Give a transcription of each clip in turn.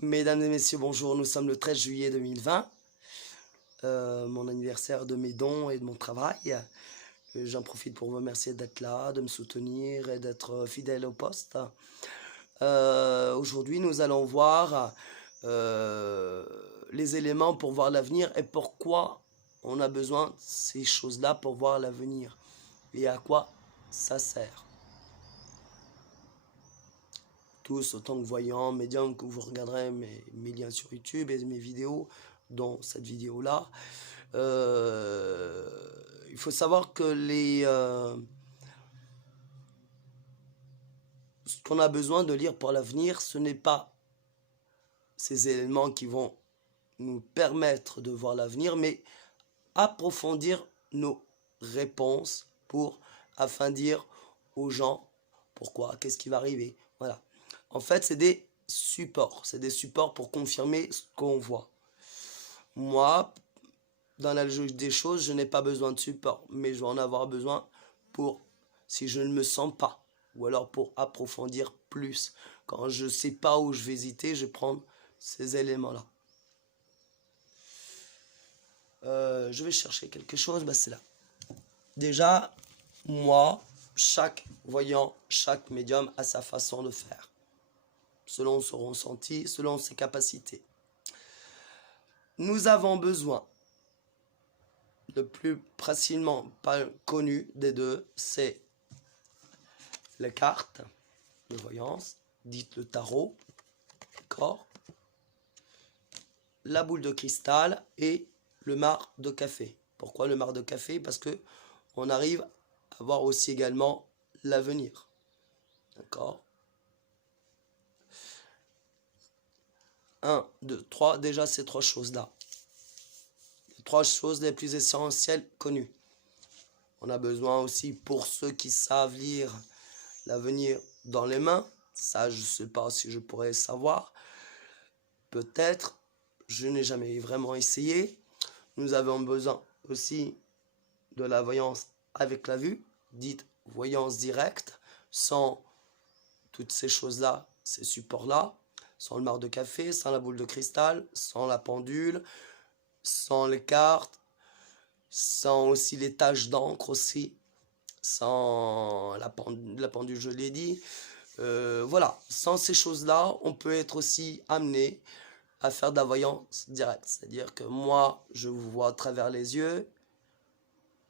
Mesdames et messieurs, bonjour, nous sommes le 13 juillet 2020, mon anniversaire de mes dons et de mon travail. J'en profite pour vous remercier d'être là, de me soutenir et d'être fidèle au poste. Aujourd'hui, nous allons voir les éléments pour voir l'avenir et pourquoi on a besoin de ces choses-là pour voir l'avenir et à quoi ça sert. Tous, autant que voyants, médiums, que vous regarderez mes liens sur YouTube et mes vidéos, dont cette vidéo-là. Il faut savoir que ce qu'on a besoin de lire pour l'avenir, ce n'est pas ces éléments qui vont nous permettre de voir l'avenir, mais approfondir nos réponses afin de dire aux gens pourquoi, qu'est-ce qui va arriver. Voilà. En fait, c'est des supports pour confirmer ce qu'on voit. Moi, dans la logique des choses, je n'ai pas besoin de support, mais je vais en avoir besoin si je ne me sens pas, ou alors pour approfondir plus. Quand je ne sais pas où je vais hésiter, je prends ces éléments-là. Je vais chercher quelque chose, c'est là. Déjà, moi, chaque voyant, chaque médium a sa façon de faire, selon son ressenti, selon ses capacités. Nous avons besoin, le plus facilement pas connu des deux, c'est les cartes de voyance, dites le tarot, d'accord, la boule de cristal et le marc de café. Pourquoi le marc de café? Parce que on arrive à voir aussi également l'avenir, d'accord. 1, 2, 3, déjà ces trois choses-là. Les trois choses les plus essentielles connues. On a besoin aussi, pour ceux qui savent lire l'avenir dans les mains, ça je ne sais pas si je pourrais savoir, peut-être, je n'ai jamais vraiment essayé. Nous avons besoin aussi de la voyance avec la vue, dite voyance directe, sans toutes ces choses-là, ces supports-là, sans le marc de café, sans la boule de cristal, sans la pendule, sans les cartes, sans aussi les taches d'encre aussi, sans la pendule, je l'ai dit. Voilà, sans ces choses-là, on peut être aussi amené à faire de la voyance directe. C'est-à-dire que moi, je vous vois à travers les yeux,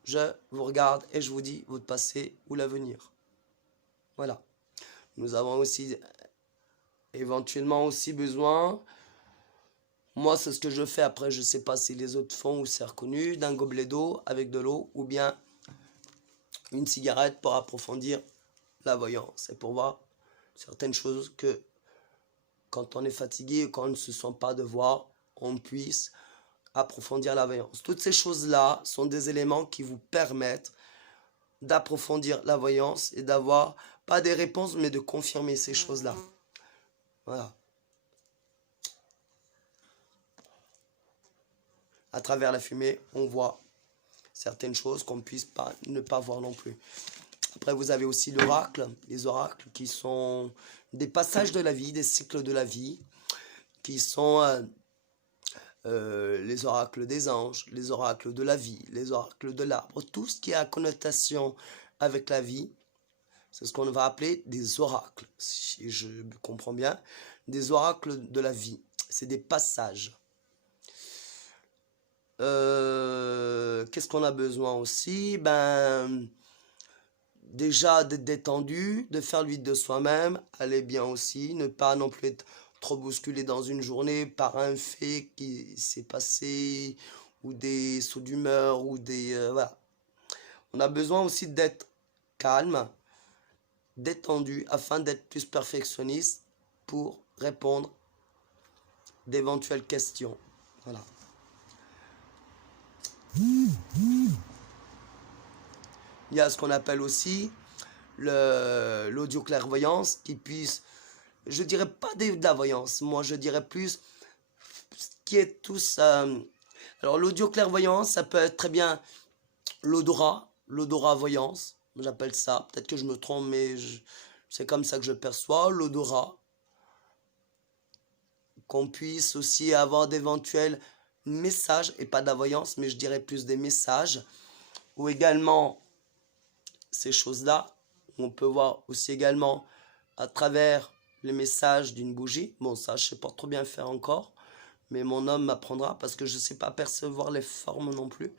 je vous regarde et je vous dis votre passé ou l'avenir. Voilà. Nous avons aussi éventuellement aussi besoin, moi c'est ce que je fais, après je ne sais pas si les autres font ou c'est reconnu, d'un gobelet d'eau avec de l'eau ou bien une cigarette pour approfondir la voyance et pour voir certaines choses que quand on est fatigué ou quand on ne se sent pas de voir, on puisse approfondir la voyance. Toutes ces choses-là sont des éléments qui vous permettent d'approfondir la voyance et d'avoir, pas des réponses, mais de confirmer ces choses-là. Voilà. À travers la fumée, on voit certaines choses qu'on ne puisse ne pas voir non plus. Après, vous avez aussi l'oracle, les oracles qui sont des passages de la vie, des cycles de la vie, qui sont les oracles des anges, les oracles de la vie, les oracles de l'arbre, tout ce qui a connotation avec la vie, c'est ce qu'on va appeler des oracles, si je comprends bien, des oracles de la vie, c'est des passages. Qu'est-ce qu'on a besoin aussi? Déjà d'être détendu, de faire l'huile de soi-même, aller bien aussi, ne pas non plus être trop bousculé dans une journée par un fait qui s'est passé, ou des sauts d'humeur, ou voilà. On a besoin aussi d'être calme, détendu, afin d'être plus perfectionniste pour répondre d'éventuelles questions. Voilà. Il y a ce qu'on appelle aussi l'audio-clairvoyance qui puisse, je dirais pas de la voyance, moi je dirais plus ce qui est tous... alors l'audio-clairvoyance, ça peut être très bien l'odorat-voyance, j'appelle ça, peut-être que je me trompe, mais c'est comme ça que je perçois, l'odorat, qu'on puisse aussi avoir d'éventuels messages, et pas de la voyance, mais je dirais plus des messages, ou également ces choses-là, on peut voir aussi également à travers les messages d'une bougie. Bon, ça, je sais pas trop bien faire encore, mais mon homme m'apprendra parce que je ne sais pas percevoir les formes non plus.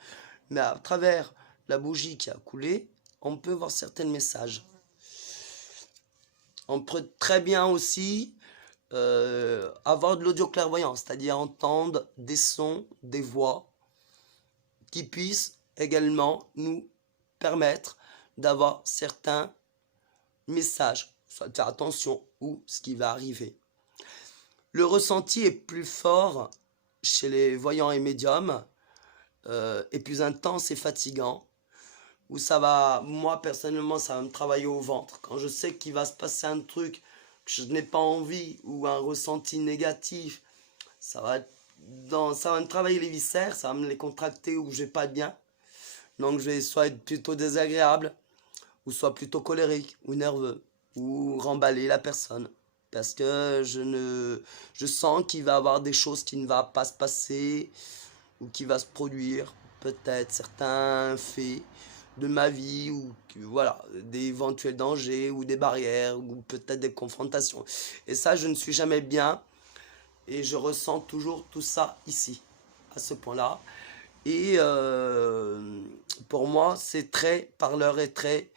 Mais à travers la bougie qui a coulé, on peut voir certains messages. On peut très bien aussi avoir de l'audio-clairvoyance, c'est-à-dire entendre des sons, des voix qui puissent également nous permettre d'avoir certains messages, soit faire attention ou ce qui va arriver. Le ressenti est plus fort chez les voyants et médiums, est plus intense et fatigant, où ça va, moi personnellement, ça va me travailler au ventre. Quand je sais qu'il va se passer un truc que je n'ai pas envie ou un ressenti négatif, ça va me travailler les viscères, ça va me les contracter ou je vais pas bien. Donc je vais soit être plutôt désagréable, ou soit plutôt colérique ou nerveux, ou remballer la personne. Parce que je sens qu'il va y avoir des choses qui ne vont pas se passer, ou qui va se produire, peut-être certains faits de ma vie, ou voilà, des éventuels dangers, ou des barrières, ou peut-être des confrontations. Et ça, je ne suis jamais bien, et je ressens toujours tout ça ici, à ce point-là. Et pour moi, c'est très parleur et très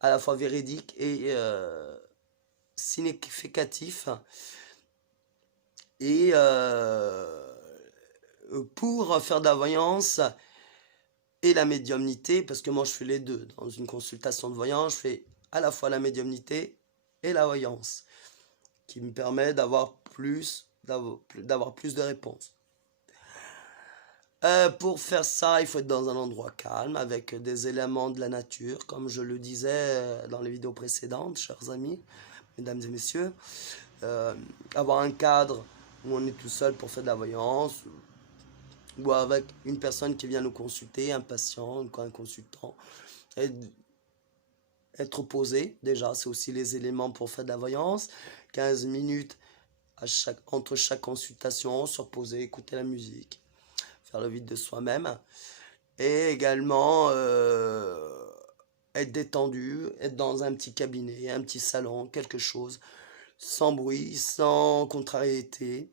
à la fois véridique et significatif. Et pour faire de la voyance et la médiumnité, parce que moi je fais les deux, dans une consultation de voyance, je fais à la fois la médiumnité et la voyance, qui me permet d'avoir plus de réponses. Pour faire ça, il faut être dans un endroit calme, avec des éléments de la nature, comme je le disais dans les vidéos précédentes, chers amis, mesdames et messieurs. Avoir un cadre où on est tout seul pour faire de la voyance, ou avec une personne qui vient nous consulter, un patient, un consultant. Être posé, déjà, c'est aussi les éléments pour faire de la voyance. 15 minutes entre chaque consultation, se reposer, écouter la musique, faire le vide de soi-même. Et également être détendu, être dans un petit cabinet, un petit salon, quelque chose, sans bruit, sans contrariété.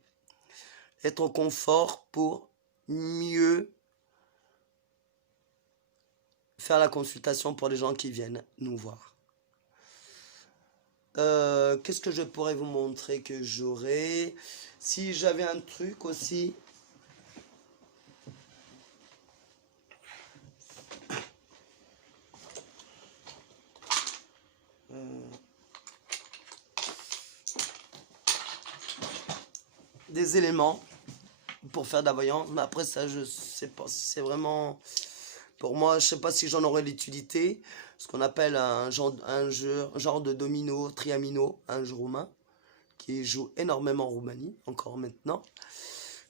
Être au confort pour mieux faire la consultation pour les gens qui viennent nous voir. Qu'est-ce que je pourrais vous montrer que j'aurais? Si j'avais un truc aussi. Des éléments pour faire de la voyance, mais après ça je sais pas si c'est vraiment pour moi, je sais pas si j'en aurais l'utilité. Ce qu'on appelle un genre de domino, triamino, un jeu roumain qui joue énormément en Roumanie, encore maintenant.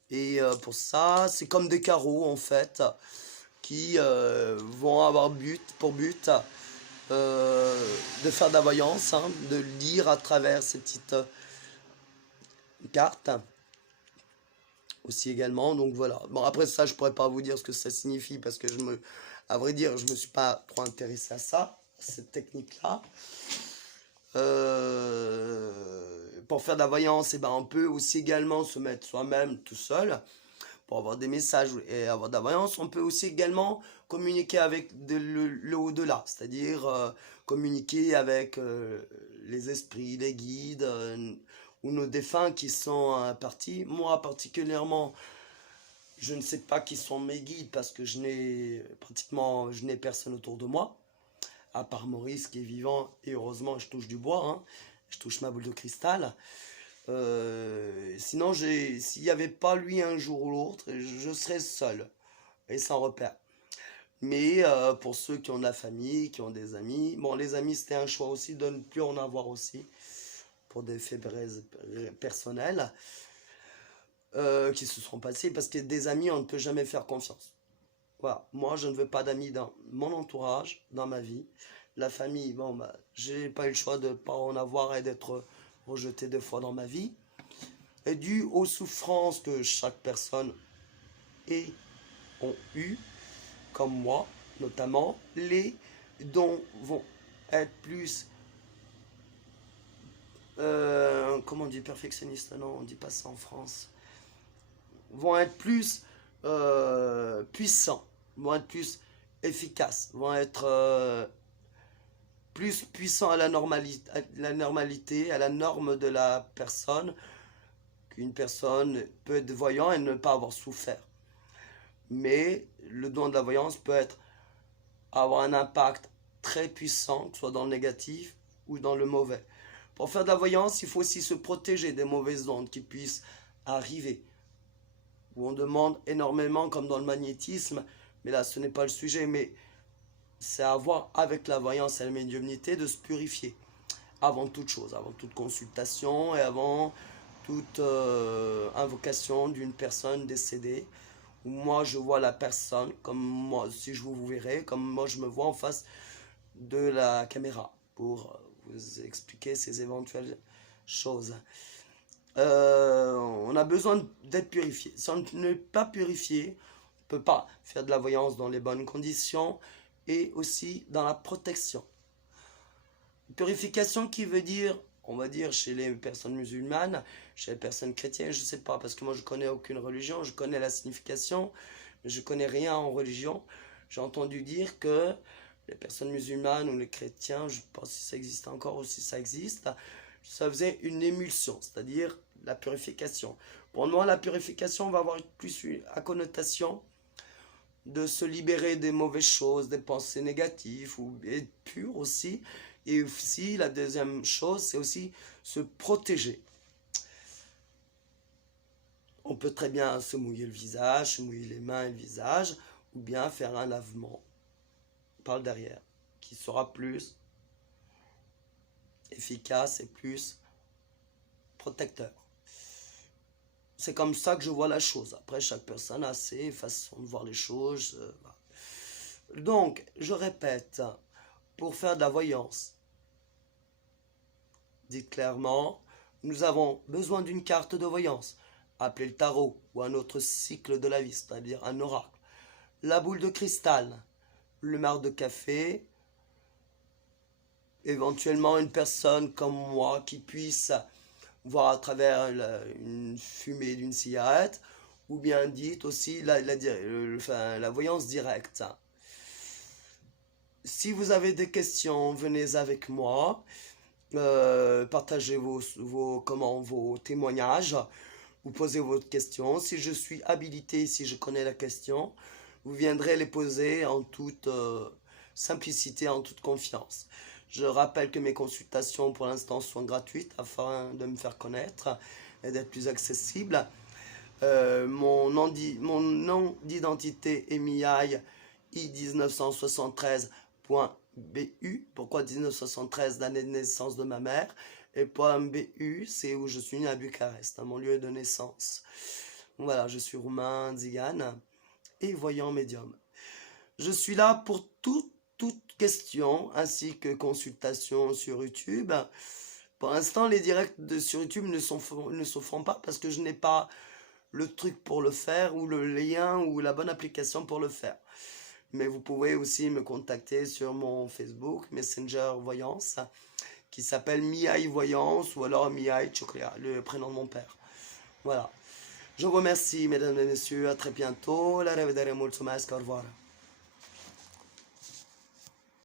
Et pour ça, c'est comme des carreaux en fait, qui vont avoir pour but de faire de la voyance, hein, de lire à travers ces petites cartes aussi également. Donc voilà. Bon, après ça, je pourrais pas vous dire ce que ça signifie parce que à vrai dire, je me suis pas trop intéressé à ça, à cette technique-là. Pour faire de la voyance, et ben, on peut aussi également se mettre soi-même tout seul pour avoir des messages et avoir de la voyance. On peut aussi également communiquer avec le au-delà, c'est-à-dire communiquer avec les esprits, les guides ou nos défunts qui sont partis. Moi particulièrement, je ne sais pas qui sont mes guides parce que je n'ai personne autour de moi, à part Maurice qui est vivant, et heureusement je touche du bois, hein, je touche ma boule de cristal. Sinon, s'il n'y avait pas lui un jour ou l'autre, je serais seul et sans repère. Mais pour ceux qui ont de la famille, qui ont des amis, bon, les amis c'était un choix aussi de ne plus en avoir aussi, pour des faits personnels qui se sont passés, parce que des amis on ne peut jamais faire confiance. Voilà, moi je ne veux pas d'amis dans mon entourage, dans ma vie. La famille, bon bah j'ai pas eu le choix de ne pas en avoir et d'être rejeté 2 fois dans ma vie. est due aux souffrances que chaque personne ont eues, comme moi notamment. Les dons vont être plus, comment on dit perfectionniste, non on dit pas ça en France, vont être plus puissants, vont être plus efficaces, vont être plus puissants à la normalité, à la norme de la personne, qu'une personne peut être voyant et ne pas avoir souffert. Mais le don de la voyance peut avoir un impact très puissant, que ce soit dans le négatif ou dans le mauvais. Pour faire de la voyance, il faut aussi se protéger des mauvaises ondes qui puissent arriver, où on demande énormément, comme dans le magnétisme, mais là ce n'est pas le sujet, mais c'est à voir avec la voyance et la médiumnité de se purifier avant toute chose, avant toute consultation et avant toute invocation d'une personne décédée, où moi je vois la personne comme moi, si je vous verrez, comme moi je me vois en face de la caméra pour vous expliquer ces éventuelles choses. On a besoin d'être purifié. Si on n'est pas purifié, on ne peut pas faire de la voyance dans les bonnes conditions et aussi dans la protection. Purification qui veut dire, on va dire chez les personnes musulmanes, chez les personnes chrétiennes, je ne sais pas, parce que moi je connais aucune religion, je connais la signification, mais je connais rien en religion. J'ai entendu dire que les personnes musulmanes ou les chrétiens, je ne sais pas si ça existe encore ou si ça existe, ça faisait une émulsion, c'est-à-dire la purification. Pour moi, la purification va avoir plus à connotation de se libérer des mauvaises choses, des pensées négatives, ou être pur aussi. Et aussi, la deuxième chose, c'est aussi se protéger. On peut très bien se mouiller le visage, se mouiller les mains et le visage, ou bien faire un lavement par le derrière, qui sera plus efficace et plus protecteur. C'est comme ça que je vois la chose. Après, chaque personne a ses façons de voir les choses. Donc, je répète, pour faire de la voyance, dites clairement, nous avons besoin d'une carte de voyance, appelée le tarot, ou un autre cycle de la vie, c'est-à-dire un oracle. La boule de cristal, le marc de café, éventuellement une personne comme moi qui puisse voir à travers une fumée d'une cigarette, ou bien dites aussi la voyance directe. Si vous avez des questions, venez avec moi, partagez vos témoignages, vous posez vos questions. Si je suis habilité, si je connais la question, vous viendrez les poser en toute simplicité, en toute confiance. Je rappelle que mes consultations pour l'instant sont gratuites afin de me faire connaître et d'être plus accessible. Mon nom d'identité est Mihai I1973.bu. Pourquoi 1973, l'année de naissance de ma mère? Et .bu, c'est où je suis né à Bucarest, à mon lieu de naissance. Voilà, je suis roumain, tzigane et voyant médium. Je suis là pour toute question ainsi que consultation sur YouTube. Pour l'instant, les directs sur YouTube ne se font pas parce que je n'ai pas le truc pour le faire ou le lien ou la bonne application pour le faire. Mais vous pouvez aussi me contacter sur mon Facebook Messenger Voyance qui s'appelle Mihai Voyance ou alors Mihai Chokria, le prénom de mon père. Voilà. Je vous remercie, mesdames et messieurs. À très bientôt. La revedere, mulțumesc, au revoir.